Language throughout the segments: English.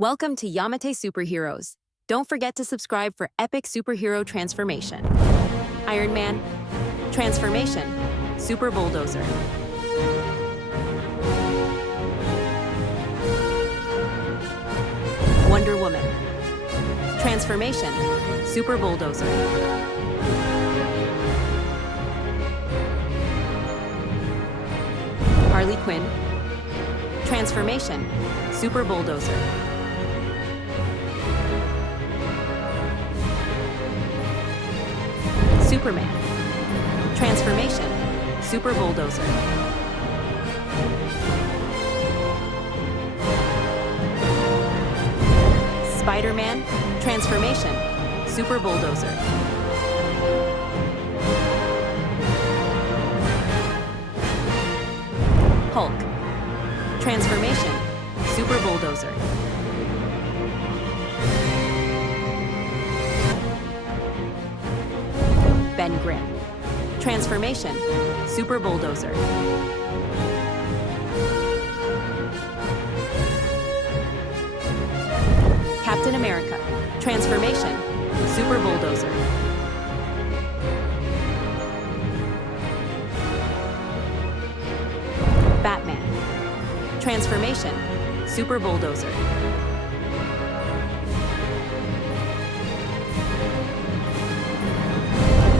Welcome to Yamate SuperHeroes. Don't forget to subscribe for epic superhero transformation. Iron Man, transformation, Super Bulldozer. Wonder Woman, transformation, Super Bulldozer. Harley Quinn, transformation, Super Bulldozer. Superman, transformation, Super Bulldozer. Spider-Man, transformation, Super Bulldozer. Hulk, transformation, Super Bulldozer. Ben Grimm, transformation, Super Bulldozer. Captain America, transformation, Super Bulldozer. Batman, transformation, Super Bulldozer.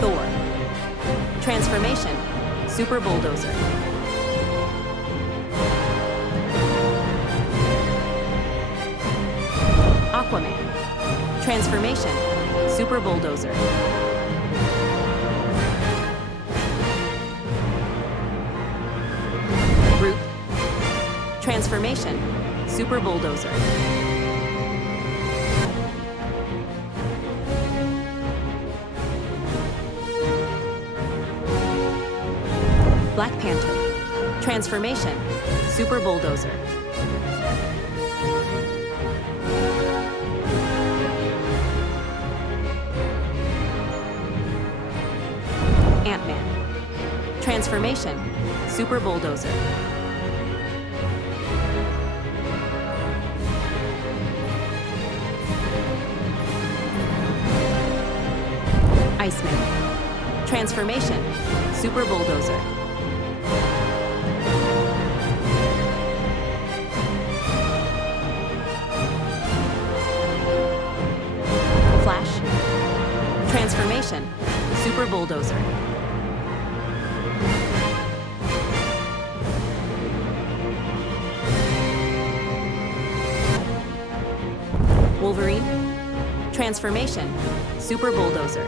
Thor, transformation, Super Bulldozer. Aquaman, transformation, Super Bulldozer. Groot, transformation, Super Bulldozer. Black Panther, transformation, Super Bulldozer. Ant-Man, transformation, Super Bulldozer. Iceman, transformation, Super Bulldozer. Flash, transformation, Super Bulldozer. Wolverine, transformation, Super Bulldozer.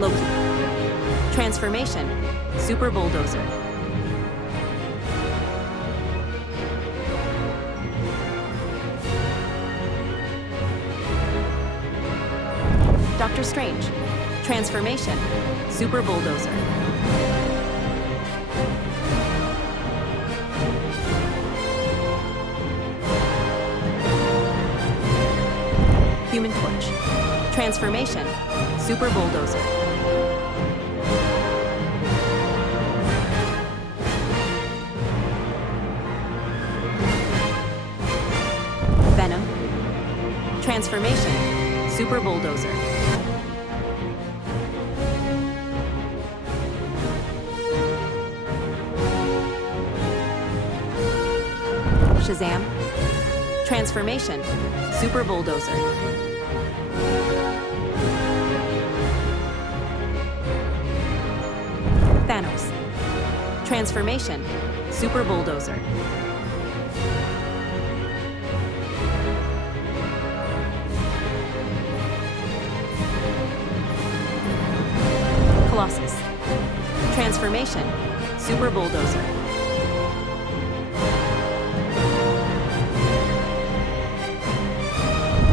Loki, transformation, Super Bulldozer. Doctor Strange, transformation, Super Bulldozer. Human Torch, transformation, Super Bulldozer. Venom, transformation, Super Bulldozer. Shazam, transformation, Super Bulldozer. Thanos, transformation, Super Bulldozer. Colossus, transformation, Super Bulldozer.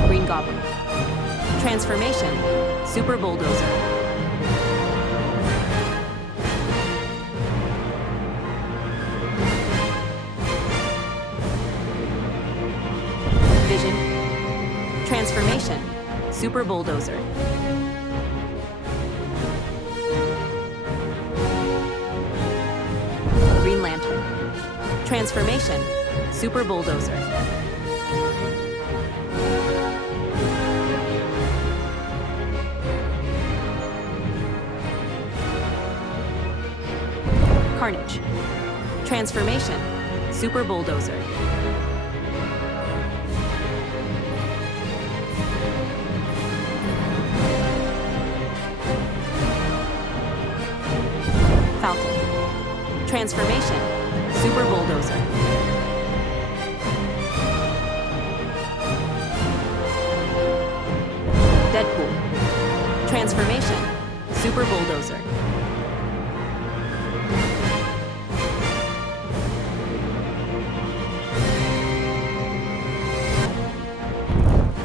Green Goblin, transformation, Super Bulldozer. Vision, transformation, Super Bulldozer. Transformation, Super Bulldozer. Carnage. Transformation, Super Bulldozer. Falcon. Transformation, Super Bulldozer. Deadpool. Transformation, Super Bulldozer.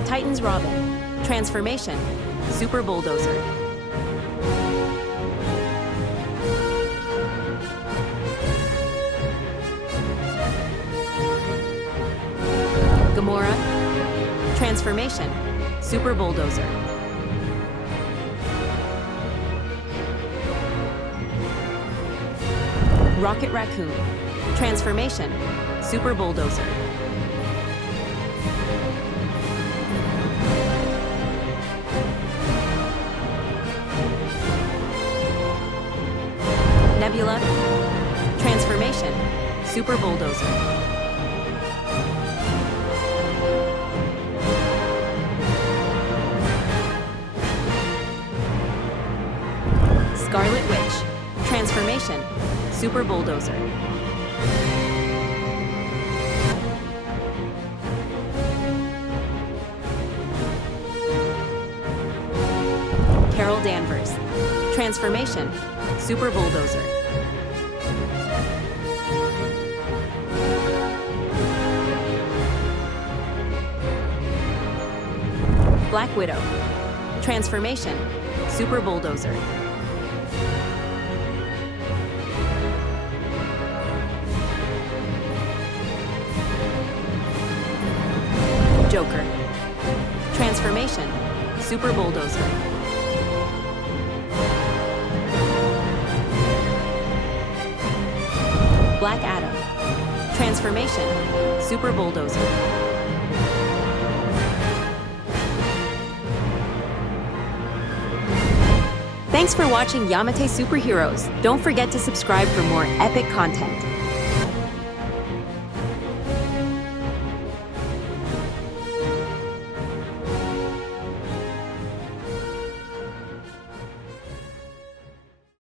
Titans Robin. Transformation, Super Bulldozer. Gamora. Transformation, Super Bulldozer. Rocket Raccoon. Transformation, Super Bulldozer. Nebula. Transformation, Super Bulldozer. Scarlet Witch. Transformation, Super Bulldozer. Carol Danvers. Transformation, Super Bulldozer. Black Widow. Transformation, Super Bulldozer. Joker. Transformation, Super Bulldozer. Black Adam. Transformation, Super Bulldozer. Thanks for watching Yamate SuperHeroes. Don't forget to subscribe for more epic content.